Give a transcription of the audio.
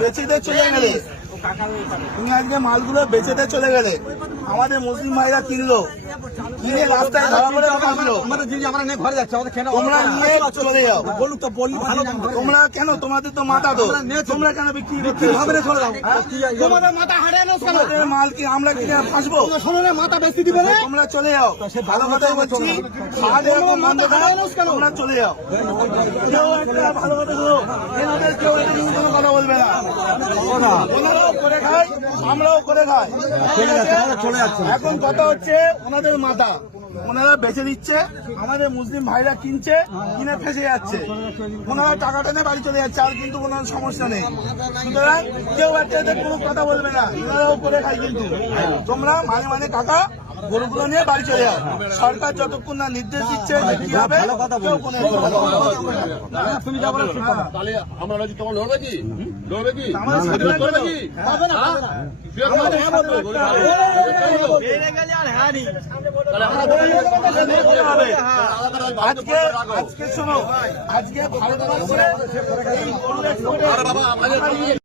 বেচে দিয়ে চলে গেলে, তুমি আজকে মালগুলো বেচে দিয়ে চলে গেলে, আমাদের মুসলিম ভাইরা কিনলো, কিনে রাস্তায় ধরা পড়ে কাটলো। তোমরা নিয়ে চলে যাও, তোমরা কেন? তোমাদের তো মাথা তো, তোমরা কেন বিক্রি তোমাদের মাল কি আমরা কিনে ফাঁসবো? মাথা বেশি দিবে, তোমরা চলে যাও। ভালো কথাই বলছি, তোমরা চলে যাও। কেউ একটা ভালো কথা বলো, এনাদের কেউ কোনো কথা বলবে না। ওনারাও করে খায়, আমরাও করে খাই। এখন কথা হচ্ছে ওনাদের মাথা, ওনারা বেচে দিচ্ছে, আমাদের মুসলিম ভাইরা কিনছে, কিনে ফেসে যাচ্ছে, ওনারা টাকাটা নিয়ে বাড়ি চলে যাচ্ছে, আর কিন্তু কোনো সমস্যা নেই। সুতরাং কেউ একটা কোনো কথা বলবে না, ওনারাও করে খায়। কিন্তু তোমরা মানে টাকা গরুগুলো নিয়ে বাড়ি চলে যাও। সরকার যতক্ষণ না নির্দেশ দিচ্ছে কি হবে, কেউ কোনো আমরা তোমার লড়বে কি লড়বে কি আজকে শোনো, আজকে ভারতবর্ষে